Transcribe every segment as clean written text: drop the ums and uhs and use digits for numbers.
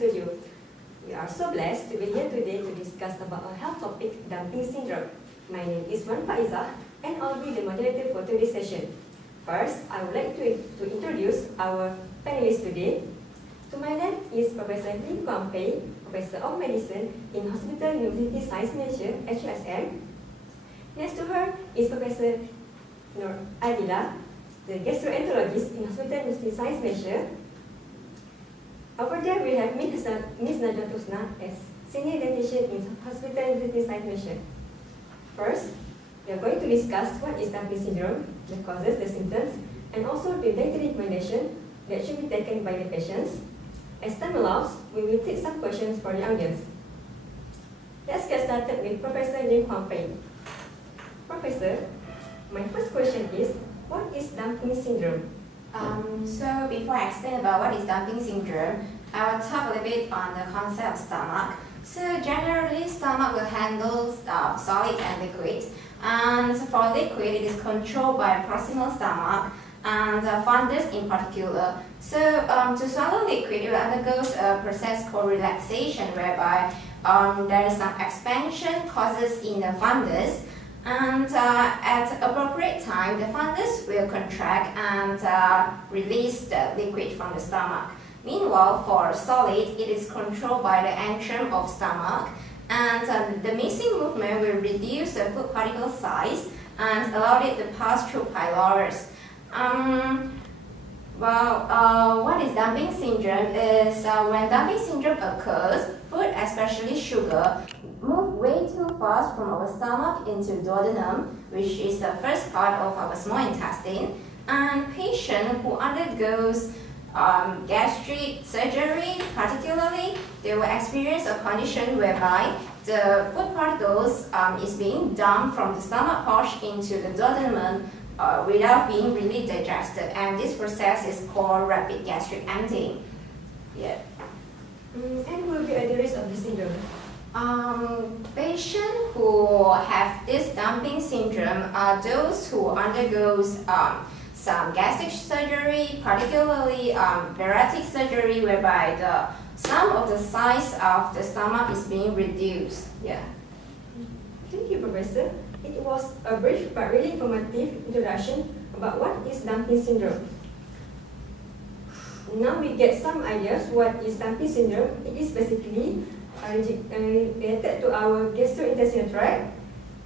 studio. We are so blessed to be here today to discuss about a health topic, dumping syndrome. My name is Wan Faizah, and I'll be the moderator for today's session. First, I would like to introduce our panelists today. To my left is Professor Lim Kuan Pei, Professor of Medicine in Hospital University Science Malaysia, HUSM. Next to her is Professor Nur Adila, the gastroenterologist in Hospital University Science Malaysia. Over there we have Ms. Najwa Tusna as Senior Dietitian in Hospital University Science Malaysia. First, we are going to discuss what is dumping syndrome, the causes, the symptoms, and also the dietary recommendation that should be taken by the patients. As time allows, we will take some questions for the audience. Let's get started with Professor Lim Kuan Pei. Professor, my first question is, what is dumping syndrome? So before I explain about what is dumping syndrome, I will talk a little bit on the concept of stomach. So generally, stomach will handle solid and liquid. And for liquid, it is controlled by proximal stomach and fundus in particular. So to swallow liquid, it undergoes a process called relaxation, whereby there is some expansion causes in the fundus. And at appropriate time, the fundus will contract and release the liquid from the stomach. Meanwhile, for solid, it is controlled by the antrum of stomach, and the missing movement will reduce the food particle size and allow it to pass through pylorus. What is dumping syndrome is when dumping syndrome occurs, food, especially sugar, move way too fast from our stomach into duodenum, which is the first part of our small intestine, and patient who undergoes gastric surgery, particularly, they will experience a condition whereby the food particles is being dumped from the stomach pouch into the duodenum without being really digested, and this process is called rapid gastric emptying. Yeah. And who will be at the risk of this syndrome? Patients who have this dumping syndrome are those who undergoes some gastric surgery, particularly bariatric surgery, whereby some of the size of the stomach is being reduced. Yeah. Thank you, Professor. It was a brief but really informative introduction about what is dumping syndrome. Now we get some ideas what is dumping syndrome. It is basically related to our gastrointestinal tract,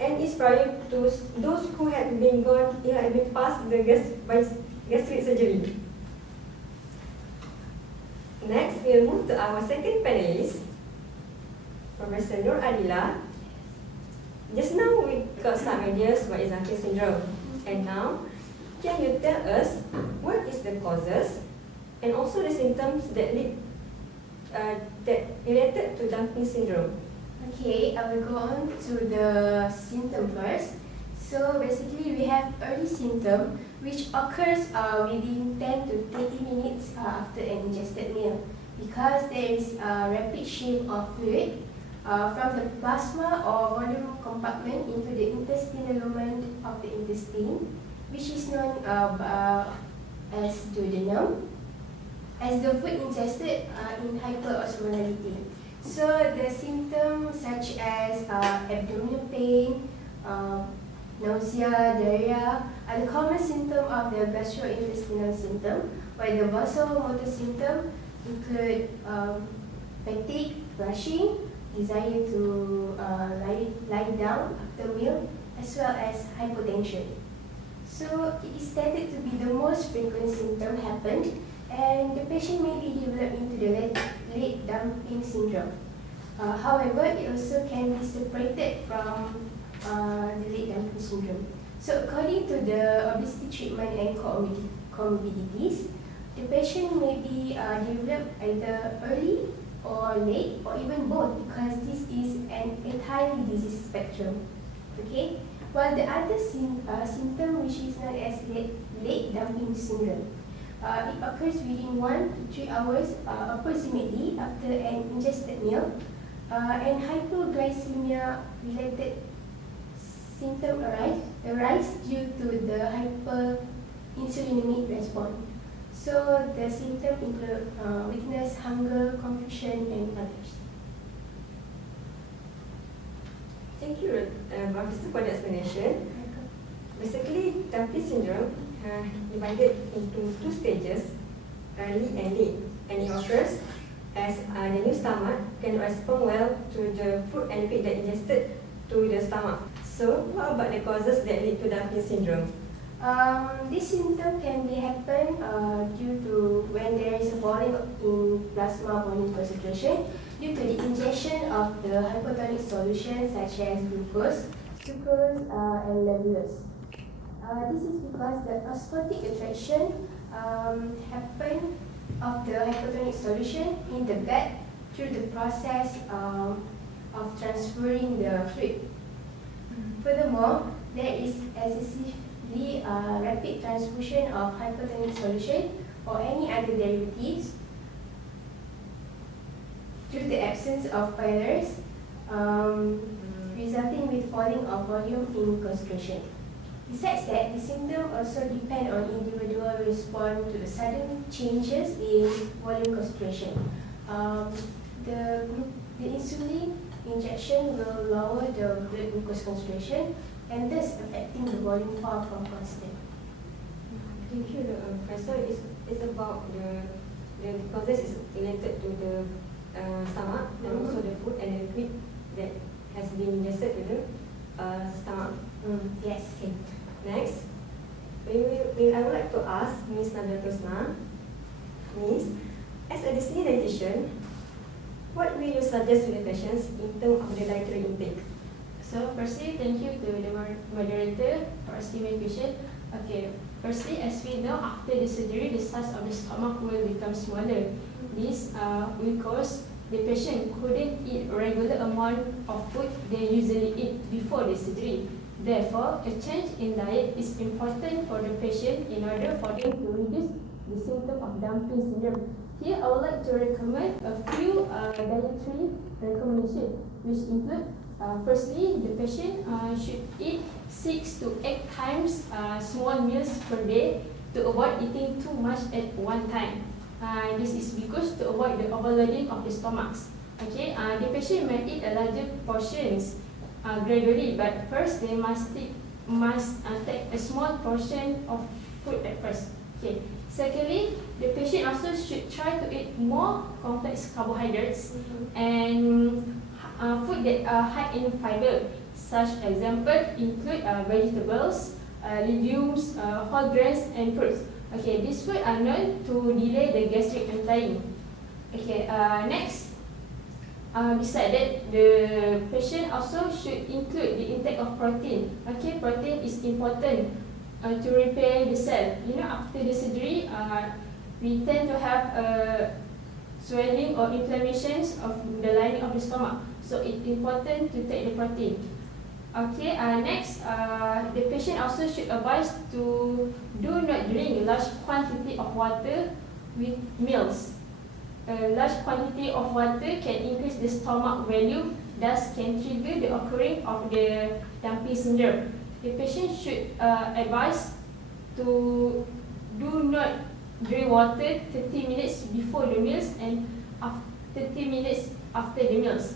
and is prior to those who have been past the gastric surgery. Next, we'll move to our second panelist, Professor Nur Adila. Just now we got some ideas what is dumping syndrome, and now can you tell us what is the causes and also the symptoms that related to dumping syndrome? Okay, I will go on to the symptom first. So basically, we have early symptom which occurs within 10 to 30 minutes after an ingested meal, because there is a rapid shift of fluid from the plasma or volume compartment into the intestinal lumen of the intestine, which is known as duodenum, as the food ingested in hyperosmolality. So the symptoms such as abdominal pain, nausea, diarrhea are the common symptom of the gastrointestinal symptom, while the vasomotor symptom include fatigue, flushing, desire to lie down after meal, as well as hypotension. So it is stated to be the most frequent symptom happened, and the patient may be developed into the late dumping syndrome. However, it also can be separated from the late dumping syndrome. So according to the obesity treatment and comorbidities, the patient may be developed either early or late, or even both, because this is an entirely disease spectrum. Okay, while the other symptom, which is known as late dumping syndrome, it occurs within 1 to 3 hours approximately after an ingested meal, and hypoglycemia related symptom arise due to the hyperinsulinemic response. So the symptoms include weakness, hunger, confusion, and others. Thank you, Professor, for the explanation. Basically, dumping syndrome divided into two stages, early and late, and it occurs as the new stomach can respond well to the food and liquid that ingested to the stomach. So, what about the causes that lead to dumping syndrome? This symptom can be happen due to when there is a falling in plasma volume concentration due to the ingestion of the hypotonic solutions such as glucose, sucrose, and levulose. This is because the osmotic attraction happen of the hypotonic solution in the gut through the process of transferring the fluid. Furthermore, there is excessively rapid transfusion of hypotonic solution or any other derivatives due to the absence of pylorus, resulting with falling of volume in concentration. Besides that, the symptom also depend on individual response to the sudden changes in volume concentration. The insulin injection will lower the blood glucose concentration and thus affecting the volume far from constant. Thank you, Professor. It's about the causes is related to the stomach and also the food and the liquid that has been ingested to the stomach. Yes. Okay. Next, I would like to ask Ms. Nadia Krishna. Miss, as a distinct dietitian, what will you suggest to the patients in terms of the dietary intake? So firstly, thank you to the moderator for asking me a question. Okay, firstly, as we know, after the surgery, the size of the stomach will become smaller. This because the patient couldn't eat regular amount of food they usually eat before the surgery. Therefore, a change in diet is important for the patient in order for them to reduce the symptom of dumping syndrome. Here, I would like to recommend a few dietary recommendations, which include firstly, the patient should eat 6 to 8 times small meals per day to avoid eating too much at one time. This is because to avoid the overloading of the stomachs. Okay, the patient may eat a larger portions gradually, but first they must take a small portion of food at first. Okay. Secondly, the patient also should try to eat more complex carbohydrates and food that are high in fiber. Such example include vegetables, legumes, whole grains, and fruits. Okay, these foods are known to delay the gastric emptying. Okay, next. Besides that, the patient also should include the intake of protein. Okay, protein is important to repair the cell. You know, after the surgery, we tend to have swelling or inflammations of the lining of the stomach. So it's important to take the protein. Okay, next, the patient also should advise to do not drink large quantity of water with meals. A large quantity of water can increase the stomach volume, thus can trigger the occurring of the dumping syndrome. The patient should advise to do not drink water 30 minutes before the meals and 30 minutes after the meals.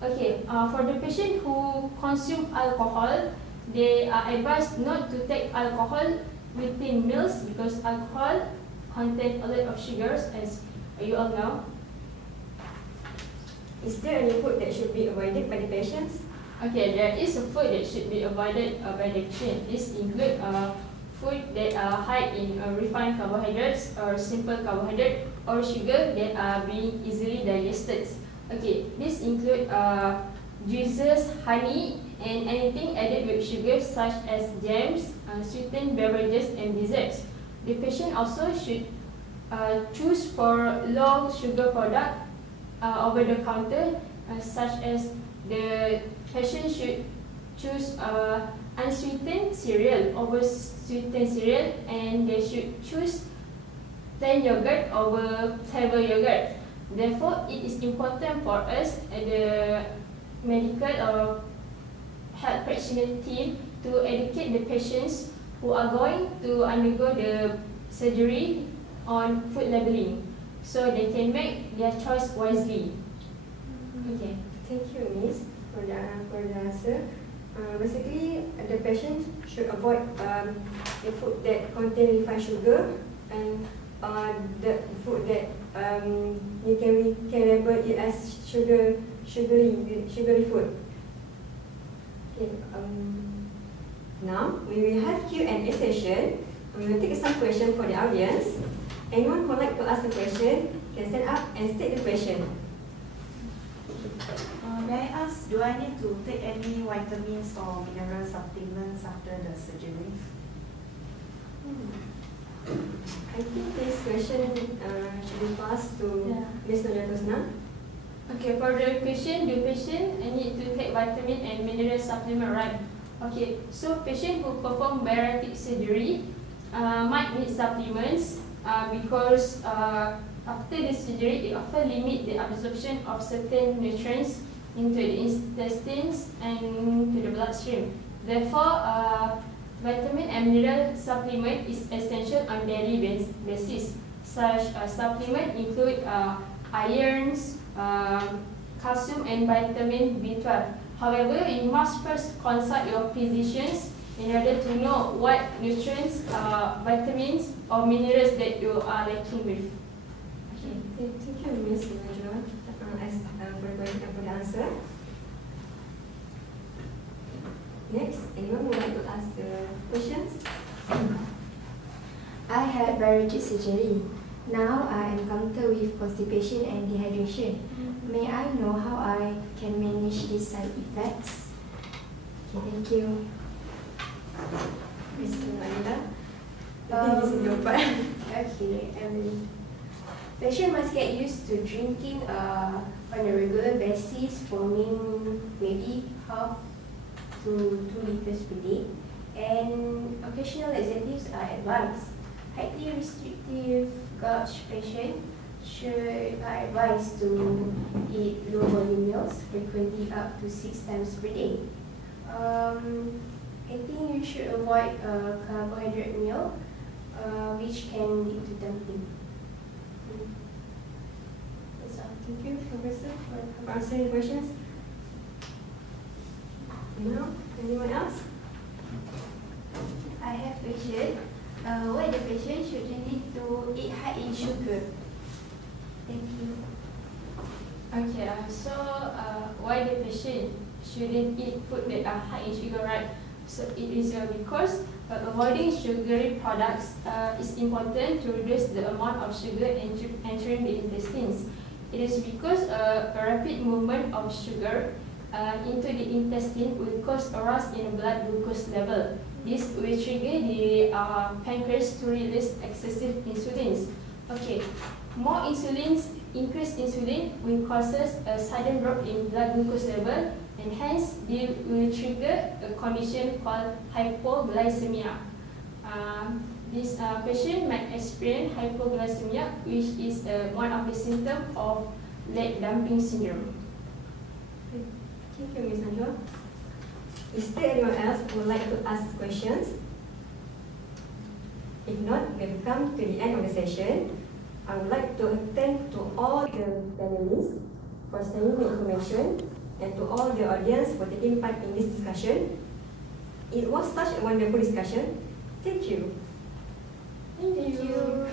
Okay, for the patient who consume alcohol, they are advised not to take alcohol within meals because alcohol contains a lot of sugars, as you all know. Is there any food that should be avoided by the patients? Okay, there is a food that should be avoided by the patient. This include food that are high in refined carbohydrates or simple carbohydrate or sugar that are being easily digested. Okay, this include juices, honey, and anything added with sugar such as jams, sweetened beverages, and desserts. The patient also should choose for low sugar product over the counter, such as the patient should choose unsweetened cereal over sweetened cereal, and they should choose plain yogurt over flavored yogurt. Therefore, it is important for us the medical or health practitioner team to educate the patients who are going to undergo the surgery on food labeling, so they can make their choice wisely. Okay. Thank you, Miss, for the answer. Basically, the patient should avoid the food that contain refined sugar and the food that we can label it as sugary food. Okay. Now we will have Q&A session. We will take some questions for the audience. Anyone who would like to ask a question can stand up and state the question. May I ask, do I need to take any vitamins or mineral supplements after the surgery? I think this question should be passed to Ms. Nurjatosna. Okay, for the question, do patient need to take vitamin and mineral supplement, right? Okay, so patient who perform bariatric surgery might need supplements because after the surgery, it often limit the absorption of certain nutrients into the intestines and into the bloodstream. Therefore, vitamin and mineral supplement is essential on daily basis. Such supplement include irons, calcium and vitamin B12. However, you must first consult your physicians in order to know what nutrients, vitamins or minerals that you are lacking with. Okay, thank you, Ms. Najwa, for the answer. Next, anyone would like to ask the questions? I had bariatric surgery. Now I encounter with constipation and dehydration. May I know how I can manage these side effects? Okay, thank you. Ms. Anila, I think this is your part. Okay, patient must get used to drinking on a regular basis, forming maybe half to 2 liters per day, and occasional laxatives are advised. Highly restrictive gouge patient are advised to eat low volume meals frequently up to 6 times per day. I think you should avoid carbohydrate meal, which can lead to dumping. That's all. Thank you, Professor, for answering the questions. Now, anyone else? I have question. Why the patient shouldn't need to eat high in sugar? Thank you. Okay, so why the patient shouldn't eat food that are high in sugar, right? So it is because avoiding sugary products is important to reduce the amount of sugar entering the intestines. It is because a rapid movement of sugar into the intestine will cause a rise in the blood glucose level. This will trigger the pancreas to release excessive insulin. Okay, more increased insulin will cause a sudden drop in blood glucose level, and hence they will trigger a condition called hypoglycemia. This patient might experience hypoglycemia, which is one of the symptoms of leg dumping syndrome. Thank you, Ms. Najwa. Is there anyone else who would like to ask questions? If not, we have come to the end of the session. I would like to thank to all the panelists for sharing the information and to all the audience for taking part in this discussion. It was such a wonderful discussion. Thank you. Thank you.